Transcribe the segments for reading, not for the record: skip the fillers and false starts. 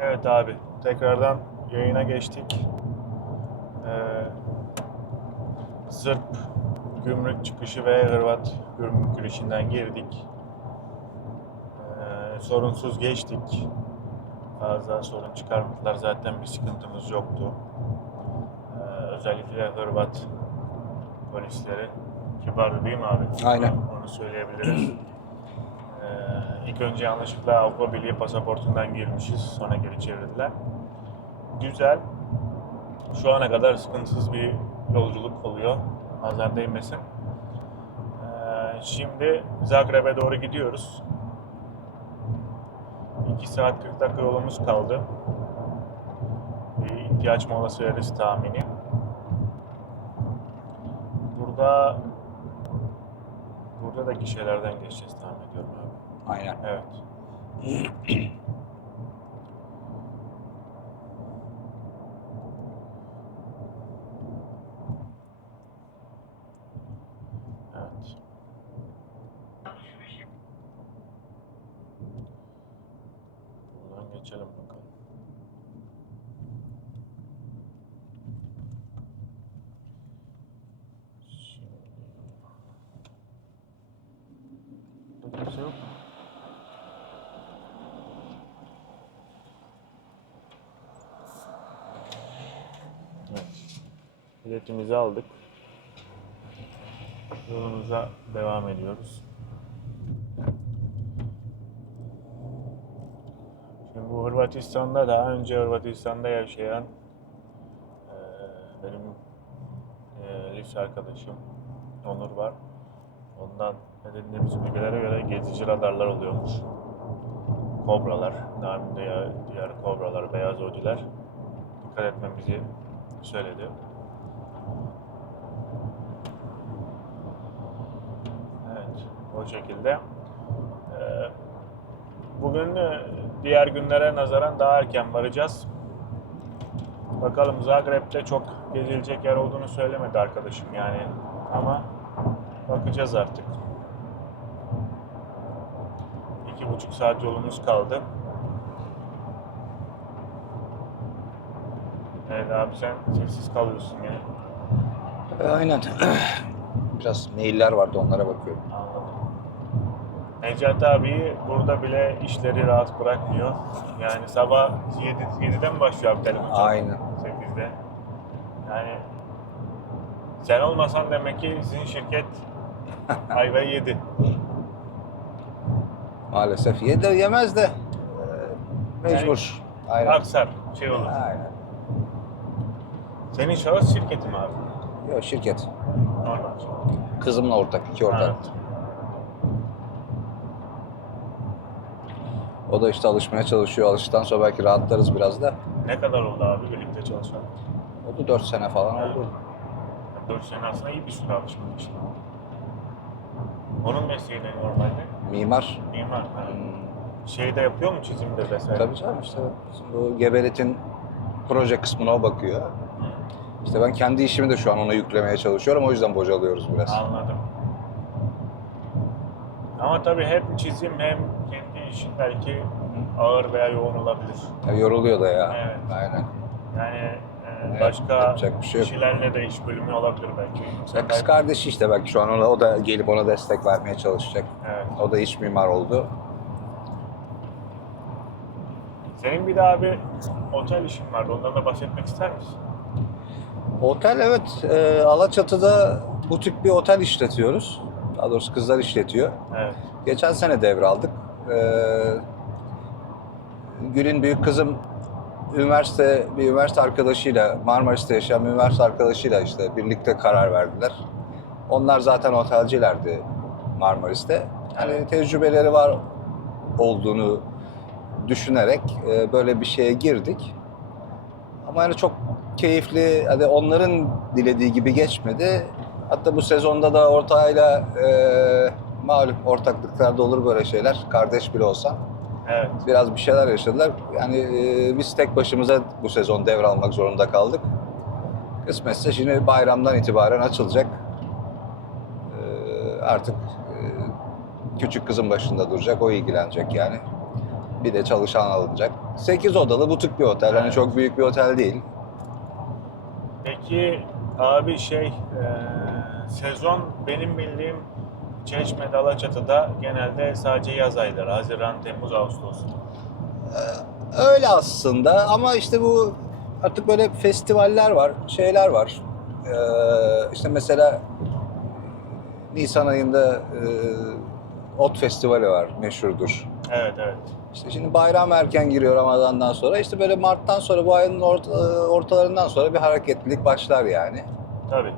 Evet abi, tekrardan yayına geçtik. Ee, Sırp gümrük çıkışı ve Hırvat gümrük girişinden girdik. Sorunsuz geçtik. Fazla sorun çıkarmadılar. Zaten bir sıkıntımız yoktu. Özellikle Hırvat polisleri kibardı değil mi abi? Aynen. Onu söyleyebiliriz. İlk önce yanlışlıkla Avrupa Birliği pasaportundan girmişiz. Sonra geri çevirdiler. Güzel. Şu ana kadar sıkıntısız bir yolculuk oluyor. Nazar değmesin. Şimdi Zagreb'e doğru gidiyoruz. 2 saat 40 dakika yolumuz kaldı. Bir ihtiyaç molası veririz tahmini. Burada da gişelerden geçeceğiz tahmin ediyorum abi. Aynen. Evet. Evet. Buradan geçelim bakalım. Şimdi... Burada kimse yok mu? Evet. Biletimizi aldık. Yolumuza devam ediyoruz. Şimdi bu Hırvatistan'da daha önce Hırvatistan'da yaşayan benim lise arkadaşım Onur var. Ondan edindiğimiz bilgilere göre gezici radarlar oluyormuş. Kobralar, namında diğer kobralar, beyaz odiler dikkat etmemizi söyledi. Evet, o şekilde. Bugün diğer günlere nazaran daha erken varacağız. Bakalım, Zagreb'de çok gezilecek yer olduğunu söylemedi arkadaşım yani. Ama bakacağız artık. 2,5 saat yolumuz kaldı. Evet abi, sen sessiz kalıyorsun yine. Aynen. Biraz mailler vardı, onlara bakıyorum. Anladım. Necati abi burada bile işleri rahat bırakmıyor. Yani sabah 7'den mi başlıyor abi telefon? Aynen. 8'de. Yani sen olmasan demek ki sizin şirket ayvayı yedi. Maalesef. Yemez de mecbur. Aynen. Aksar, şey olur. Aynen. Senin şahıs şirketi mi abi? Yok, şirket. Normal. Kızımla ortak, iki ortak. Evet. O da işte alışmaya çalışıyor. Alıştıktan sonra belki rahatlarız biraz da. Ne kadar oldu abi birlikte çalışan? O da 4 sene falan Evet. oldu. 4 sene aslında iyi bir süre alışmak için. Onun mesleği ne normalde? Mimar. Mimar. Ha. Şeyde yapıyor mu, çizimde vesaire? Tabii canım, işte bizim bu Geberit'in proje kısmına o bakıyor. İşte ben kendi işimi de şu an ona yüklemeye çalışıyorum. O yüzden bocalıyoruz biraz. Anladım. Ama tabii hem çizim hem kendi işin belki ağır veya yoğun olabilir. Ya yoruluyor da ya. Evet. Aynen. Yani Evet, başka yapacak bir şey yok. kişilerle de iş bölümü olabilir belki. Ya kız kardeşi işte belki şu an o da gelip ona destek vermeye çalışacak. Evet. O da iç mimar oldu. Senin bir daha bir otel işin vardı. Ondan da bahsetmek ister misin? Otel, evet. Alaçatı'da butik bir otel işletiyoruz. Daha doğrusu kızlar işletiyor. Evet. Geçen sene devraldık. Gül'ün büyük kızım bir üniversite arkadaşıyla, Marmaris'te yaşayan bir üniversite arkadaşıyla işte birlikte karar verdiler. Onlar zaten otelcilerdi Marmaris'te. Yani tecrübeleri var olduğunu düşünerek böyle bir şeye girdik. Ama yani çok keyifli, hadi onların dilediği gibi geçmedi. Hatta bu sezonda da ortağıyla malum ortaklıklarda olur böyle şeyler. Kardeş bile olsan. Evet. Biraz bir şeyler yaşadılar. Yani biz tek başımıza bu sezon devralmak zorunda kaldık. Kısmetse şimdi bayramdan itibaren açılacak. Artık küçük kızın başında duracak, o ilgilenecek yani. Bir de çalışan alınacak. 8 odalı butik bir otel. Hani Evet. çok büyük bir otel değil. Peki abi sezon benim bildiğim Çeşme'de, Alaçatı'da genelde sadece yaz ayları. Haziran, Temmuz, Ağustos. Öyle aslında ama işte bu artık böyle festivaller var, şeyler var. İşte mesela Nisan ayında Ot Festivali var, meşhurdur. Evet, evet. İşte şimdi bayram erken giriyor Ramazan'dan sonra. İşte böyle Mart'tan sonra bu ayın ortalarından sonra bir hareketlilik başlar yani. Tabii.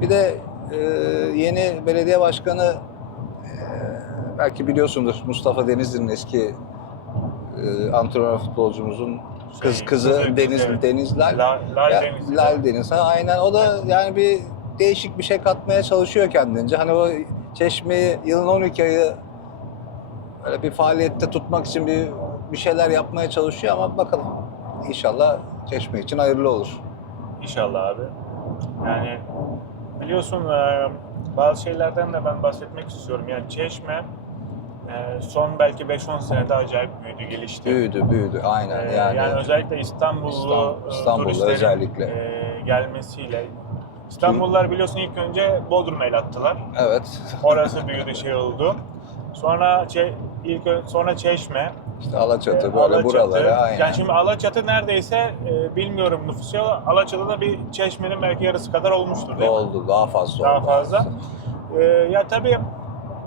Bir de yeni belediye başkanı belki biliyorsundur Mustafa Denizli'nin eski antrenör futbolcumuzun kızı Deniz evet. Deniz Lal. Lal Ya, Deniz. Lal Deniz. Ha, aynen o da yani bir değişik bir şey katmaya çalışıyor kendince. Hani o Çeşme'yi yılın 12 ayı böyle bir faaliyette tutmak için bir şeyler yapmaya çalışıyor ama bakalım. İnşallah Çeşme için hayırlı olur. İnşallah abi. Yani biliyorsun bazı şeylerden de ben bahsetmek istiyorum. Yani Çeşme son belki 5-10 senede acayip büyüdü, gelişti. Büyüdü aynen Yani yani. özellikle İstanbullu İstanbul'da turistlerin özellikle. Gelmesiyle. İstanbullular biliyorsun ilk önce Bodrum'a el attılar. Evet. Orası büyüdü, şey oldu. Sonra sonra Çeşme, İşte Alaçatı böyle Alaçatı. buralara aynen. Yani şimdi Alaçatı neredeyse bilmiyorum nüfusu. Alaçatı'da bir Çeşme'nin belki yarısı kadar olmuştur değil mi? Oldu daha fazla Daha oldu. fazla. Ya tabii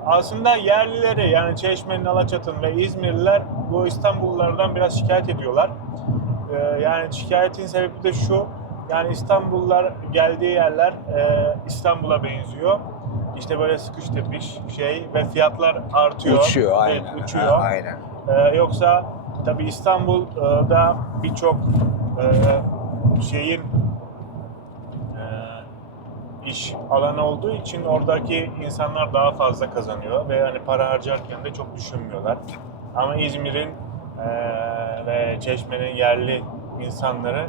aslında yerlileri yani Çeşme'nin, Alaçatı'nın ve İzmirliler bu İstanbullulardan biraz şikayet ediyorlar. Yani şikayetin sebebi de şu. Yani İstanbullular geldiği yerler İstanbul'a benziyor. İşte böyle sıkış tepiş ve fiyatlar artıyor. Uçuyor Evet, aynen. uçuyor. Ha, aynen. Yoksa tabii İstanbul'da birçok şeyin iş alanı olduğu için oradaki insanlar daha fazla kazanıyor ve yani para harcarken de çok düşünmüyorlar. Ama İzmir'in ve Çeşme'nin yerli insanları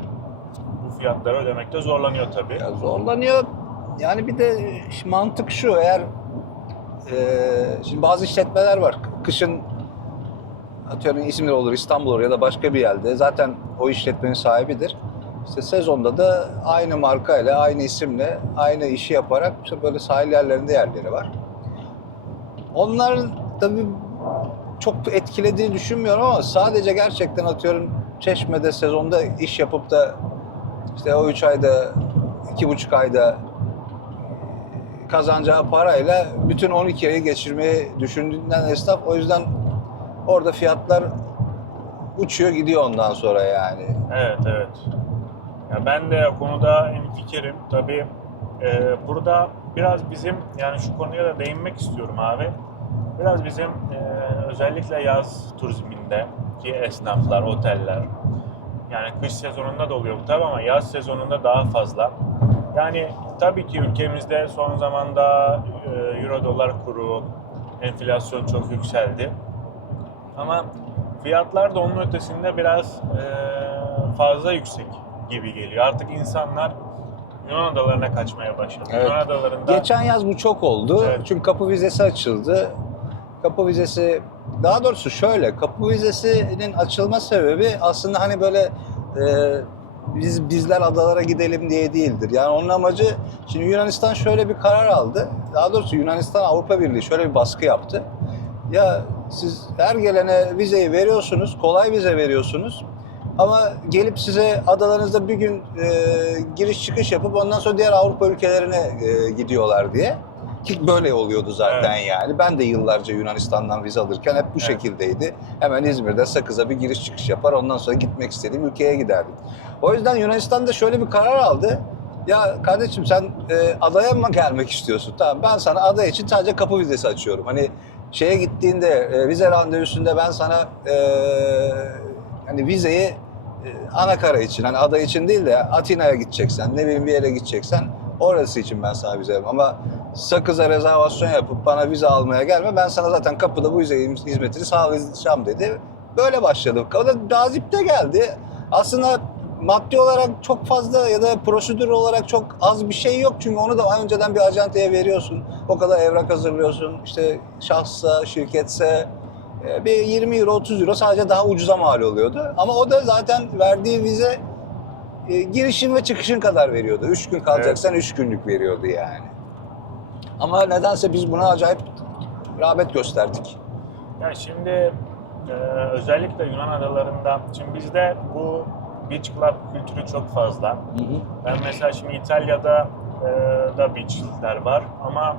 bu fiyatları ödemekte zorlanıyor tabii. Ya zorlanıyor. Yani bir de mantık şu eğer şimdi bazı işletmeler var. Kışın atıyorum İzmir olur, İstanbul olur ya da başka bir yerde zaten o işletmenin sahibidir. İşte sezonda da aynı markayla, aynı isimle, aynı işi yaparak işte böyle sahil yerlerinde yerleri var. Onların tabii çok etkilediğini düşünmüyorum ama sadece gerçekten atıyorum Çeşme'de sezonda iş yapıp da işte o 3 ayda, 2,5 ayda kazanacağı parayla bütün 12 ayı geçirmeyi düşündüğünden esnaf. O yüzden orada fiyatlar uçuyor gidiyor ondan sonra yani. Evet, evet. Ya ben de o konuda hemfikirim. Tabii burada biraz bizim yani şu konuya da değinmek istiyorum abi. Biraz bizim özellikle yaz turizminde ki esnaflar, oteller yani kış sezonunda da oluyor bu tabii ama yaz sezonunda daha fazla. Yani tabii ki ülkemizde son zamanda euro dolar kuru, enflasyon çok yükseldi. Ama fiyatlar da onun ötesinde biraz fazla yüksek gibi geliyor. Artık insanlar Yunan adalarına kaçmaya başladı. Evet. Yunan adalarında Geçen yaz bu çok oldu. Evet. Çünkü kapı vizesi açıldı. Kapı vizesi, daha doğrusu şöyle, kapı vizesinin açılma sebebi aslında hani böyle bizler adalara gidelim diye değildir. Yani onun amacı, şimdi Yunanistan şöyle bir karar aldı. Daha doğrusu Yunanistan Avrupa Birliği şöyle bir baskı yaptı. Ya siz her gelene vizeyi veriyorsunuz, kolay vize veriyorsunuz. Ama gelip size adalarınızda bir gün giriş çıkış yapıp ondan sonra diğer Avrupa ülkelerine gidiyorlar diye. Ki böyle oluyordu zaten Evet. yani. Ben de yıllarca Yunanistan'dan vize alırken hep bu Evet. şekildeydi. Hemen İzmir'de Sakız'a bir giriş çıkış yapar, ondan sonra gitmek istediğim ülkeye giderdim. O yüzden Yunanistan da şöyle bir karar aldı. Ya kardeşim sen adaya mı gelmek istiyorsun? Tamam, ben sana ada için sadece kapı vizesi açıyorum. Hani şeye gittiğinde vize randevusunda ben sana hani vizeyi Anakara için, hani ada için değil de Atina'ya gideceksen, ne bileyim bir yere gideceksen orası için ben sana vize veriyorum. Ama Sakız'a rezervasyon yapıp bana vize almaya gelme, ben sana zaten kapıda bu vize hizmetini sağlayacağım dedi. Böyle başladı. O da cazip de geldi. Aslında maddi olarak çok fazla ya da prosedür olarak çok az bir şey yok. Çünkü onu da önceden bir acenteye veriyorsun. O kadar evrak hazırlıyorsun. İşte şahsa, şirketse Bir 20 euro, 30 euro sadece daha ucuza mal oluyordu. Ama o da zaten verdiği vize girişin ve çıkışın kadar veriyordu. 3 gün kalacaksan 3 günlük veriyordu yani. Ama nedense biz buna acayip rağbet gösterdik. Ya şimdi özellikle Yunan adalarında, şimdi bizde bu beach club kültürü çok fazla. Ben mesela şimdi İtalya'da da beachler var ama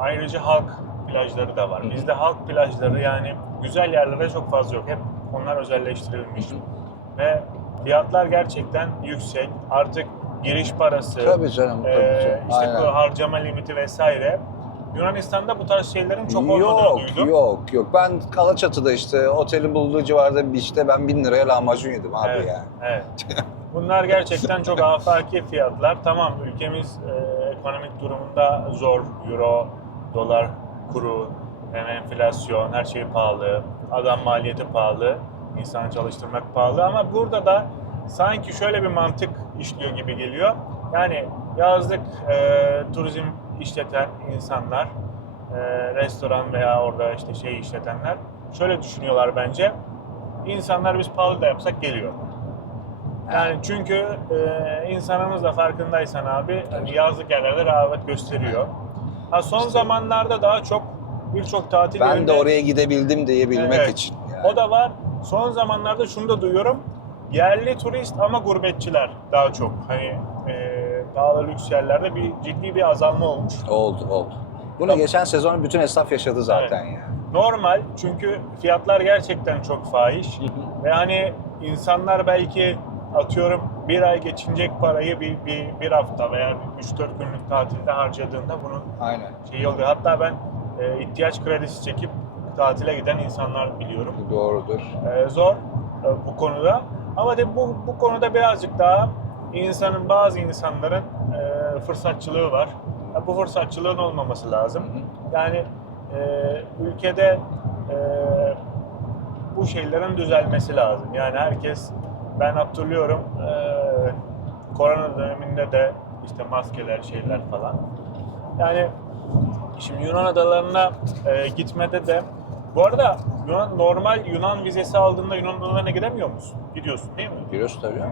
ayrıca halk plajları da var. Bizde halk plajları yani güzel yerlere çok fazla yok. Hep onlar özelleştirilmiş. Ve fiyatlar gerçekten yüksek. Artık giriş parası, Tabii canım. işte Aynen. harcama limiti vesaire. Yunanistan'da bu tarz şeylerin çok olmadığını duydum. Yok. Ben Alaçatı'da işte otelin bulunduğu civarda beach'te ben 1000 liraya lahmacun yedim abi Evet, yani. evet. Bunlar gerçekten çok afaki fiyatlar. Tamam, ülkemiz ekonomik durumunda zor. Euro, dolar kuru, hem enflasyon, her şey pahalı. Adam maliyeti pahalı. İnsanı çalıştırmak pahalı. Ama burada da sanki şöyle bir mantık işliyor gibi geliyor. Yani yazlık turizm işleten insanlar, restoran veya orada işte şey işletenler şöyle düşünüyorlar bence. İnsanlar biz pahalı da yapsak geliyor. Yani çünkü insanımız da farkındaysan abi yazlık yerlerde rağbet gösteriyor. Ha son zamanlarda daha çok birçok tatil Ben yerinde... de oraya gidebildim diyebilmek Evet. için. Yani. O da var. Son zamanlarda şunu da duyuyorum. Yerli turist ama gurbetçiler daha çok. Hani pahalı lüks yerlerde ciddi bir azalma olmuş. Oldu. Bunu Tabii. geçen sezon bütün esnaf yaşadı zaten yani. Normal, çünkü fiyatlar gerçekten çok fahiş. Ve hani insanlar belki atıyorum bir ay geçinecek parayı bir hafta veya 3-4 günlük tatilde harcadığında bunun Aynen. şeyi oluyor. Hatta ben ihtiyaç kredisi çekip tatile giden insanlar biliyorum. Doğrudur. Zor bu konuda. Ama de bu konuda birazcık daha bazı insanların fırsatçılığı var. Bu fırsatçılığın olmaması lazım. Yani ülkede bu şeylerin düzelmesi lazım. Yani ben hatırlıyorum korona döneminde de işte maskeler, şeyler falan. Yani şimdi Yunan adalarına gitmede de bu arada normal Yunan vizesi aldığında Yunan adalarına gidemiyor musun? Gidiyorsun değil mi? Biliyorsun tabii.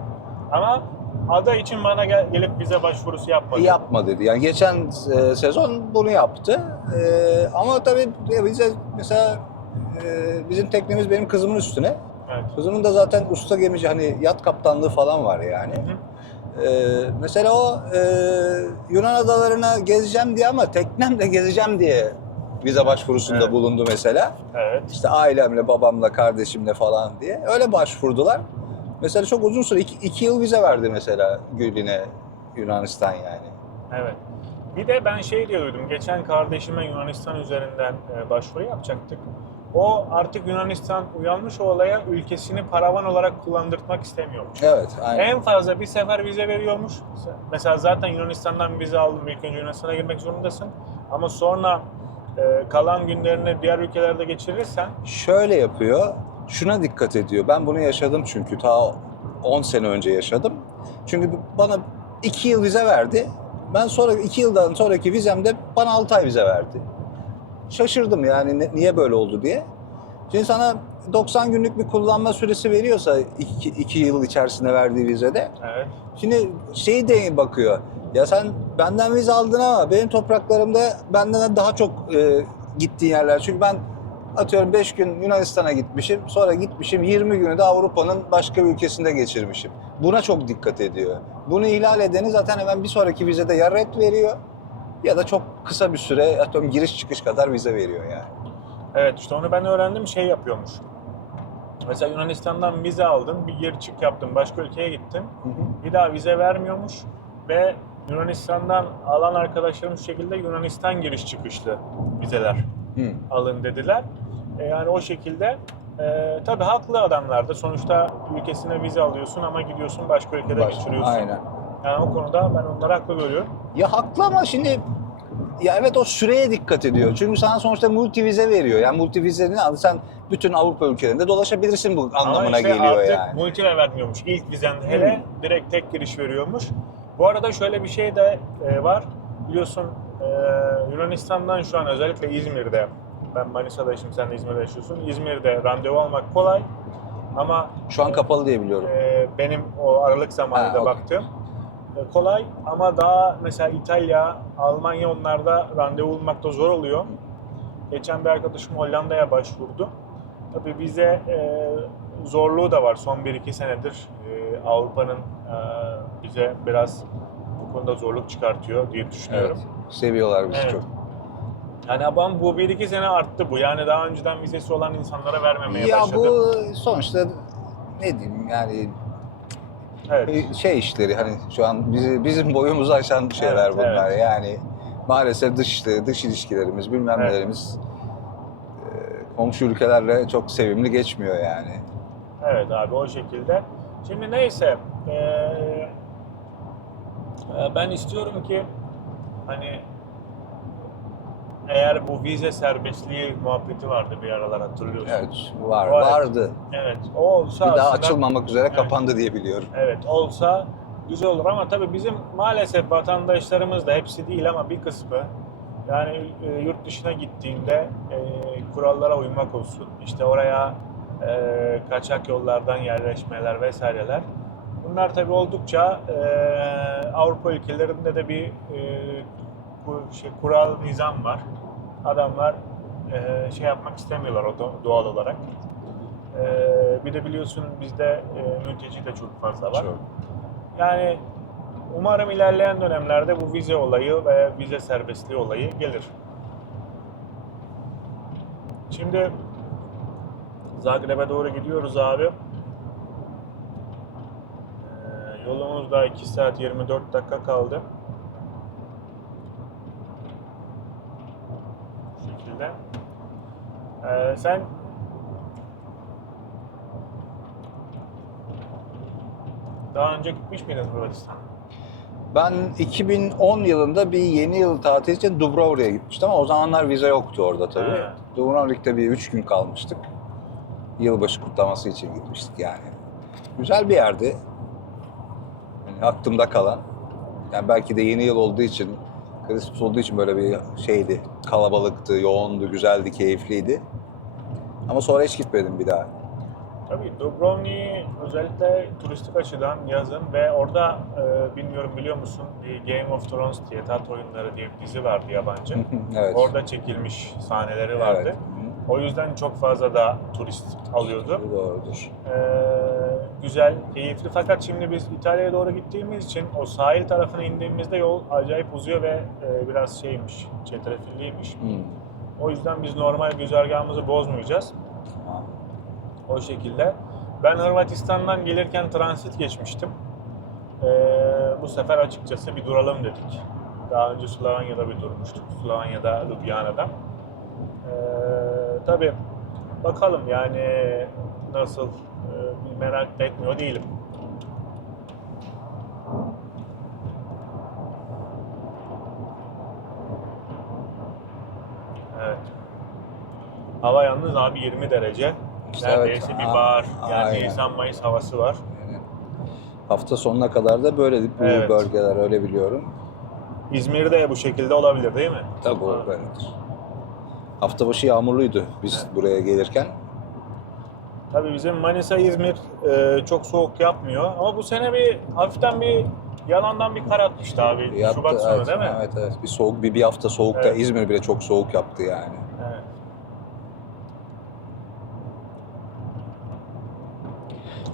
Ama ada için bana gelip vize başvurusu yapmadı. Yapma dedi. Yani geçen sezon bunu yaptı. Ama tabii bize mesela bizim teknemiz benim kızımın üstüne. Evet. Kızımın da zaten usta gemici, hani yat kaptanlığı falan var yani. Mesela o Yunan adalarına gezeceğim diye ama teknemle gezeceğim diye vize başvurusunda Evet. bulundu mesela. Evet. İşte ailemle, babamla, kardeşimle falan diye. Öyle başvurdular. Mesela çok uzun süre, 2 yıl vize verdi mesela Gül'üne Yunanistan yani. Evet. Bir de ben şey diye duydum. Geçen kardeşime Yunanistan üzerinden başvuru yapacaktık. O artık Yunanistan uyanmış o olaya, ülkesini paravan olarak kullandırtmak istemiyormuş. Evet, aynen. En fazla bir sefer vize veriyormuş. Mesela zaten Yunanistan'dan vize aldın, ilk önce Yunanistan'a girmek zorundasın. Ama sonra kalan günlerini diğer ülkelerde geçirirsen... Şöyle yapıyor, şuna dikkat ediyor. Ben bunu yaşadım çünkü ta 10 sene önce yaşadım. Çünkü bana 2 yıl vize verdi. Ben sonra 2 yıldan sonraki vizemde bana 6 ay vize verdi. Şaşırdım yani niye böyle oldu diye. Şimdi sana 90 günlük bir kullanma süresi veriyorsa 2 yıl içerisinde verdiği vizede. Evet. Şimdi şey de bakıyor. Ya sen benden vize aldın ama benim topraklarımda benden daha çok gittiğin yerler. Çünkü ben atıyorum 5 gün Yunanistan'a gitmişim. Sonra gitmişim 20 günü de Avrupa'nın başka bir ülkesinde geçirmişim. Buna çok dikkat ediyor. Bunu ihlal edeni zaten hemen bir sonraki vizede ya red veriyor ya da çok kısa bir süre, atıyorum giriş çıkış kadar vize veriyor yani. Evet, işte onu ben öğrendim, şey yapıyormuş. Mesela Yunanistan'dan vize aldın, bir gir çık yaptın, başka ülkeye gittin. Bir daha vize vermiyormuş ve Yunanistan'dan alan arkadaşlarım şu şekilde Yunanistan giriş çıkışlı vizeler alın dediler. Yani o şekilde tabii haklı adamlar da, sonuçta ülkesine vize alıyorsun ama gidiyorsun başka ülkede geçiriyorsun. Aynen. Yani o konuda ben onları haklı görüyorum. Ya haklı ama şimdi ya evet o süreye dikkat ediyor. Çünkü sana sonuçta multi vize veriyor. Yani multi vizenin adı sen bütün Avrupa ülkelerinde dolaşabilirsin bu anlamına ama işte geliyor artık yani. multi de vermiyormuş. İlk vizen hele direkt tek giriş veriyormuş. Bu arada şöyle bir şey de var. Biliyorsun Yunanistan'dan şu an özellikle İzmir'de ben Manisa'da yaşıyorum, sen de İzmir'de yaşıyorsun. İzmir'de randevu almak kolay ama Şu an kapalı diye biliyorum. benim o Aralık zamanında Ha, okey. baktığım kolay ama daha mesela İtalya, Almanya onlarda randevu bulmakta zor oluyor. Geçen bir arkadaşım Hollanda'ya başvurdu. Tabii vize zorluğu da var. Son 1-2 senedir Avrupa'nın bize biraz bu konuda zorluk çıkartıyor diye düşünüyorum. Evet. Seviyorlar bizi Evet. çok. Yani ama bu 1-2 sene arttı bu. Yani daha önceden vizesi olan insanlara vermemeye Ya başladı. bu sonuçta ne diyeyim yani Evet. şey işleri hani şu an bizim boyumuzu aşan şeyler Evet, bunlar. evet. Yani maalesef dış ilişkilerimiz, bilmem Evet. nelerimiz komşu ülkelerle çok sevimli geçmiyor yani. Evet abi o şekilde. Şimdi neyse ben istiyorum ki hani eğer bu vize serbestliği muhabbeti vardı bir aralar hatırlıyorsun. Evet, Evet. vardı. Evet, o olsa Bir daha aslında, açılmamak üzere evet, kapandı diye biliyorum. evet olsa güzel olur ama tabii bizim maalesef vatandaşlarımız da hepsi değil ama bir kısmı yani yurt dışına gittiğinde kurallara uymak olsun. İşte oraya kaçak yollardan yerleşmeler vesaireler. Bunlar tabii oldukça Avrupa ülkelerinde de bir kural nizam var. Adamlar şey yapmak istemiyorlar doğal olarak. Bir de biliyorsun bizde mülteci de çok fazla var. Çok. Yani umarım ilerleyen dönemlerde bu vize olayı ve vize serbestliği olayı gelir. Şimdi Zagreb'e doğru gidiyoruz abi. Yolumuzda 2 saat 24 dakika kaldı. Bu şekilde. Sen daha önce gitmiş miydin Hırvatistan'a? Ben 2010 yılında bir yeni yıl tatili için Dubrovnik'e gitmiştim ama o zamanlar vize yoktu orada tabii. He. Dubrovnik'te bir 3 gün kalmıştık. Yılbaşı kutlaması için gitmiştik yani. Güzel bir yerdi. Yani aklımda kalan. Yani belki de yeni yıl olduğu için, Christmas olduğu için böyle bir şeydi. Kalabalıktı, yoğundu, güzeldi, keyifliydi. Ama sonra hiç gitmedim bir daha. Tabii Dubrovnik özellikle turistik açıdan yazın ve orada bilmiyorum biliyor musun bir Game of Thrones diye Taht Oyunları diye bir dizi vardı yabancı. Evet. Orada çekilmiş sahneleri vardı. Evet. O yüzden çok fazla da turist alıyordu. Doğrudur. Güzel, keyifli fakat şimdi biz İtalya'ya doğru gittiğimiz için o sahil tarafına indiğimizde yol acayip uzuyor ve biraz şeymiş, çetrefilliymiş. O yüzden biz normal güzergahımızı bozmayacağız. Tamam. O şekilde. Ben Hırvatistan'dan gelirken transit geçmiştim. Bu sefer açıkçası bir duralım dedik. Daha önce Slovanya'da bir durmuştuk. Slovanya'da, Ljubljana'da. Tabii bakalım yani nasıl bir merak da etmiyor değilim. Evet. Hava yalnız abi 20 derece. İşte Neredeyse evet, bir bahar. Yani aynen. Nisan-Mayıs havası var. Yani hafta sonuna kadar da böyle bu Evet. bölgeler öyle biliyorum. İzmir'de bu şekilde olabilir değil mi? Tabii o böyledir. Hafta başı yağmurluydu biz buraya gelirken. Tabii bizim Manisa, İzmir çok soğuk yapmıyor. Ama bu sene bir hafiften bir yalandan bir kar atmıştı abi. Yaptı, Şubat sonu evet, değil mi? evet, evet. Bir hafta soğukta Evet. İzmir bile çok soğuk yaptı yani. Evet.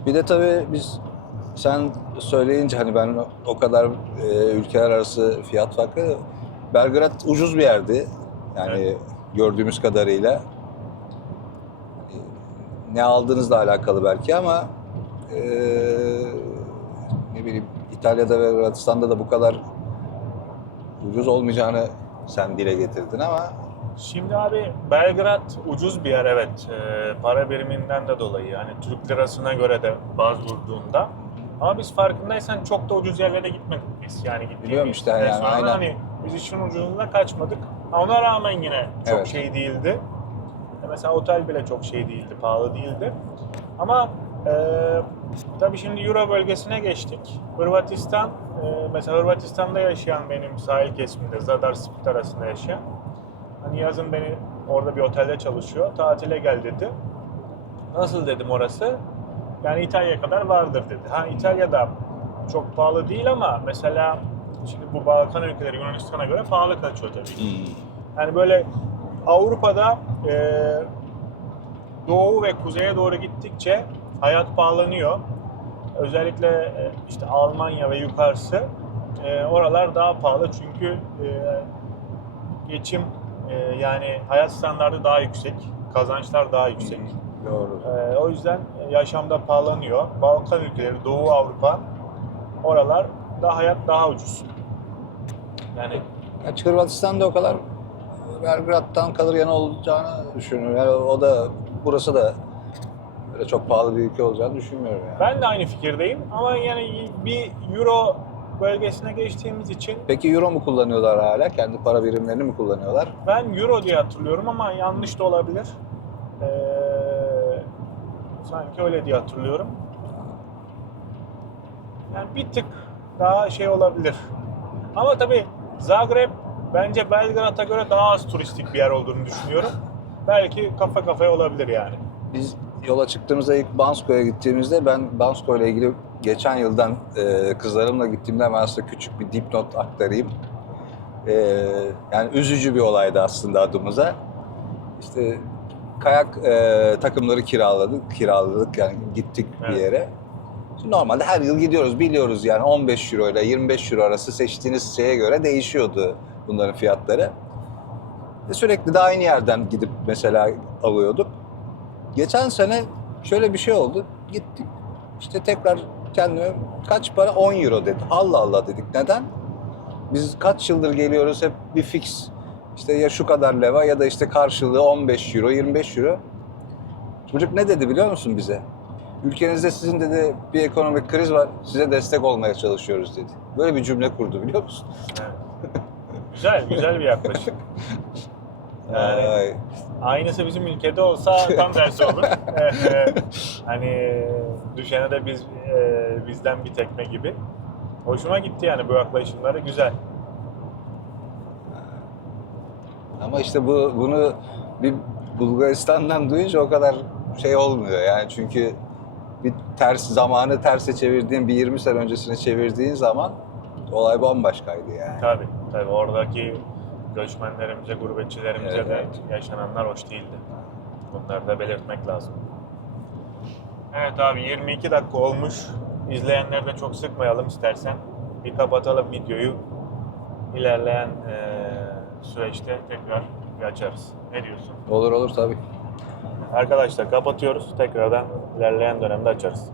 Bir de tabii sen söyleyince hani ben o kadar ülkeler arası fiyat farkı, Belgrad ucuz bir yerdi. Yani Evet. gördüğümüz kadarıyla. Ne aldığınızla alakalı belki ama ne bileyim İtalya'da ve Hırvatistan'da da bu kadar ucuz olmayacağını sen dile getirdin ama Şimdi abi Belgrad ucuz bir yer evet. Para biriminden de dolayı yani Türk lirasına göre de baz vurduğunda. Ama biz farkındaysan çok da ucuz yerlere gitmedik biz. Yani Biliyorum gittiğimiz işte, yani restoranlar aynen. hani biz işin ucuzluğuna kaçmadık. Ona rağmen yine çok Evet. şey değildi. Mesela otel bile çok şey değildi, pahalı değildi. Ama tabii şimdi Euro bölgesine geçtik. Hırvatistan, mesela Hırvatistan'da yaşayan benim sahil kesiminde, Zadar Split arasında yaşayan. Hani yazın beni orada bir otelde çalışıyor. Tatile gel dedi. Nasıl dedim orası? Yani İtalya'ya kadar vardır dedi. Ha İtalya'da çok pahalı değil ama mesela şimdi bu Balkan ülkeleri Yunanistan'a göre pahalı kaçıyor tabii. Yani böyle Avrupa'da doğu ve kuzeye doğru gittikçe hayat pahalanıyor. Özellikle işte Almanya ve yukarısı oralar daha pahalı çünkü geçim yani hayat standardı daha yüksek, kazançlar daha yüksek. Doğru. O yüzden yaşamda pahalanıyor. Balkan ülkeleri, Doğu Avrupa oralar da hayat daha ucuz. Yani Ya Hırvatistan'da o kadar Belgrad'dan kalır yana olacağını düşünüyorum. Yani o da burası da öyle çok pahalı bir ülke olacağını düşünmüyorum yani. ben de aynı fikirdeyim ama yani bir Euro bölgesine geçtiğimiz için Peki euro mu kullanıyorlar hala? Kendi para birimlerini mi kullanıyorlar? ben Euro diye hatırlıyorum ama yanlış da olabilir. Sanki öyle diye hatırlıyorum. Yani bir tık daha şey olabilir. Ama tabii Zagreb bence Belgrad'a göre daha az turistik bir yer olduğunu düşünüyorum. Belki kafa kafaya olabilir yani. Biz yola çıktığımızda ilk Bansko'ya gittiğimizde ben Bansko ile ilgili geçen yıldan kızlarımla gittiğimde ben aslında küçük bir dipnot aktarayım. Yani üzücü bir olaydı aslında adımıza. İşte kayak takımları kiraladık yani gittik bir Evet. yere. Şimdi normalde her yıl gidiyoruz biliyoruz yani 15 euro ile 25 euro arası seçtiğiniz şeye göre değişiyordu bunların fiyatları. Sürekli de aynı yerden gidip mesela alıyorduk. Geçen sene şöyle bir şey oldu. Gittik. İşte tekrar kendime kaç para? 10 euro dedi. Allah Allah dedik. Neden? Biz kaç yıldır geliyoruz hep bir fix. İşte ya şu kadar leva ya da işte karşılığı 15 euro, 25 euro. Çocuk ne dedi biliyor musun bize? Ülkenizde sizin dedi bir ekonomik kriz var. Size destek olmaya çalışıyoruz dedi. Böyle bir cümle kurdu biliyor musun? Evet. Güzel bir yaklaşım. Yani Ay. aynısı bizim ülkede olsa tam tersi olur. Hani düşene de bizden bir tekme gibi. Hoşuma gitti yani bu yaklaşımları güzel. Ama işte bunu bir Bulgaristan'dan duyunca o kadar şey olmuyor yani çünkü bir zamanı terse çevirdiğin bir 20 sene öncesine çevirdiğin zaman olay bambaşkaydı yani. Tabii oradaki göçmenlerimize, gurbetçilerimize Evet, de evet. yaşananlar hoş değildi. Bunları da belirtmek lazım. Evet abi 22 dakika olmuş. İzleyenleri de çok sıkmayalım istersen. Bir kapatalım videoyu. İlerleyen süreçte tekrar bir açarız. Ne diyorsun? Olur tabii. Arkadaşlar kapatıyoruz. Tekrardan ilerleyen dönemde açarız.